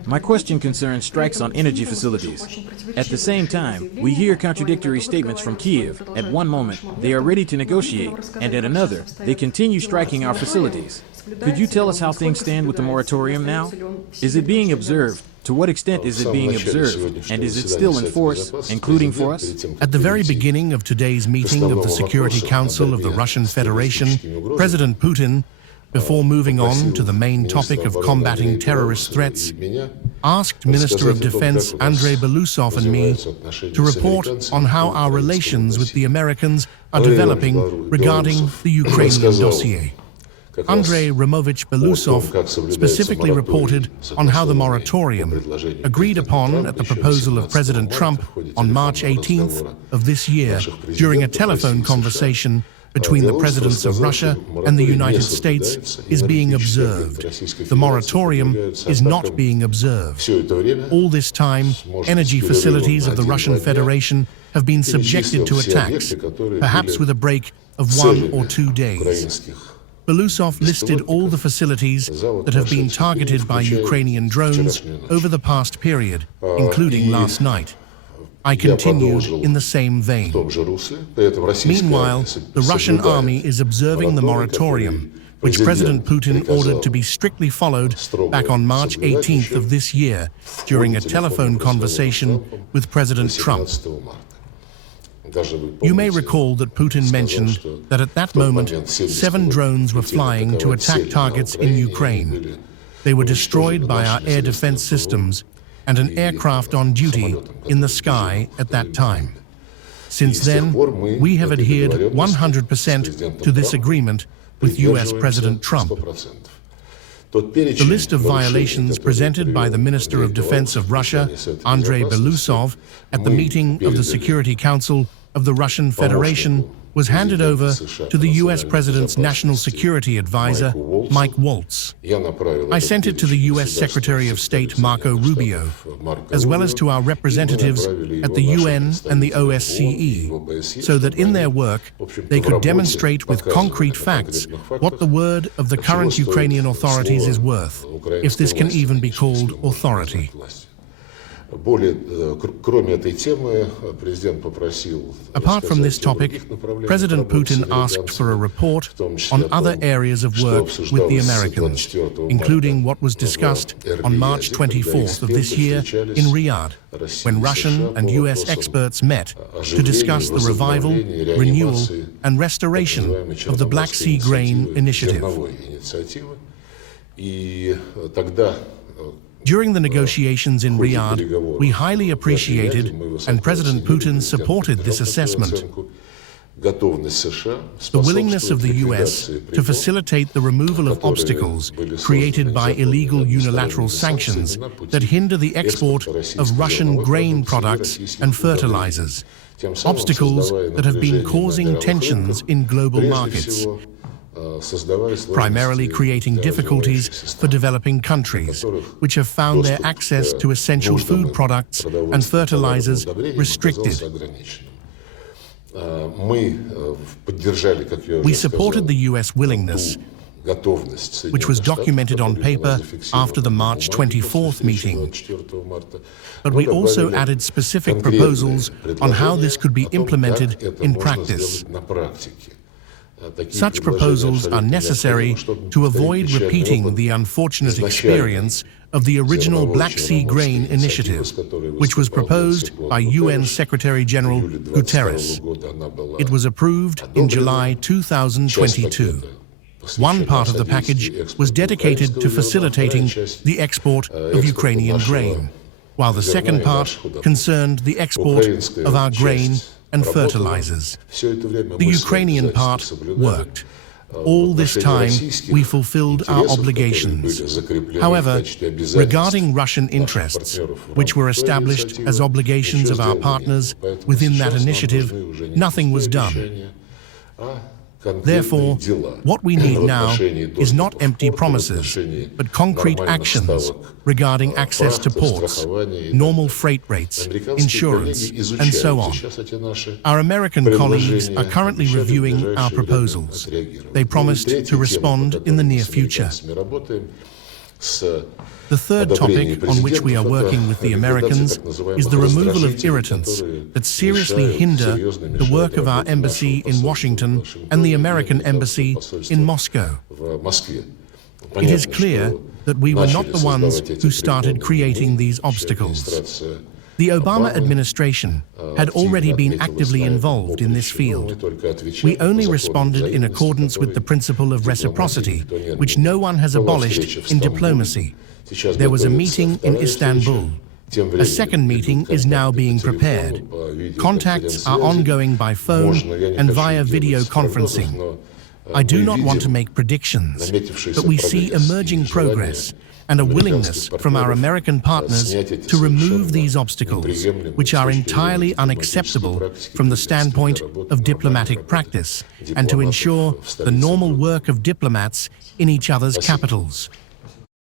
My question concerns strikes on energy facilities. At the same time, we hear contradictory statements from Kiev. At one moment, they are ready to negotiate, and at another, they continue striking our facilities. Could you tell us how things stand with the moratorium now? Is it being observed? To what extent is it being observed? And is it still in force, including for us? At the very beginning of today's meeting of the Security Council of the Russian Federation, President Putin, before moving on to the main topic of combating terrorist threats, asked Minister of Defense Andrei Belousov and me to report on how our relations with the Americans are developing regarding the Ukrainian dossier. Andrei Romovich Belousov specifically reported on how the moratorium, agreed upon at the proposal of President Trump on March 18th of this year during a telephone conversation between the presidents of Russia and the United States, is being observed. The moratorium is not being observed. All this time, energy facilities of the Russian Federation have been subjected to attacks, perhaps with a break of 1 or 2 days. Belousov listed all the facilities that have been targeted by Ukrainian drones over the past period, including last night. I continued in the same vein. Meanwhile, the Russian army is observing the moratorium, which President Putin ordered to be strictly followed back on March 18th of this year during a telephone conversation with President Trump. You may recall that Putin mentioned that at that moment, 7 drones were flying to attack targets in Ukraine. They were destroyed by our air defense systems and an aircraft on duty in the sky at that time. Since then, we have adhered 100% to this agreement with U.S. President Trump. The list of violations presented by the Minister of Defense of Russia, Andrei Belousov, at the meeting of the Security Council of the Russian Federation was handed over to the U.S. President's National Security Advisor, Mike Waltz. I sent it to the U.S. Secretary of State, Marco Rubio, as well as to our representatives at the UN and the OSCE, so that in their work they could demonstrate with concrete facts what the word of the current Ukrainian authorities is worth, if this can even be called authority. Apart from this topic, President Putin asked for a report on other areas of work with the Americans, including what was discussed on March 24th of this year in Riyadh, when Russian and U.S. experts met to discuss the revival, renewal, and restoration of the Black Sea Grain Initiative. During the negotiations in Riyadh, we highly appreciated, and President Putin supported this assessment, the willingness of the U.S. to facilitate the removal of obstacles created by illegal unilateral sanctions that hinder the export of Russian grain products and fertilizers, obstacles that have been causing tensions in global markets, primarily creating difficulties for developing countries, which have found their access to essential food products and fertilizers restricted. We supported the U.S. willingness, which was documented on paper after the March 24th meeting. But we also added specific proposals on how this could be implemented in practice. Such proposals are necessary to avoid repeating the unfortunate experience of the original Black Sea Grain Initiative, which was proposed by UN Secretary-General Guterres. It was approved in July 2022. One part of the package was dedicated to facilitating the export of Ukrainian grain, while the second part concerned the export of our grain and fertilizers. The Ukrainian part worked. All this time, we fulfilled our obligations. However, regarding Russian interests, which were established as obligations of our partners within that initiative, nothing was done. Therefore, what we need now is not empty promises, but concrete actions regarding access to ports, normal freight rates, insurance, and so on. Our American colleagues are currently reviewing our proposals. They promised to respond in the near future. The third topic on which we are working with the Americans is the removal of irritants that seriously hinder the work of our embassy in Washington and the American embassy in Moscow. It is clear that we were not the ones who started creating these obstacles. The Obama administration had already been actively involved in this field. We only responded in accordance with the principle of reciprocity, which no one has abolished in diplomacy. There was a meeting in Istanbul. A second meeting is now being prepared. Contacts are ongoing by phone and via video conferencing. I do not want to make predictions, but we see emerging progress and a willingness from our American partners to remove these obstacles, which are entirely unacceptable from the standpoint of diplomatic practice, and to ensure the normal work of diplomats in each other's capitals.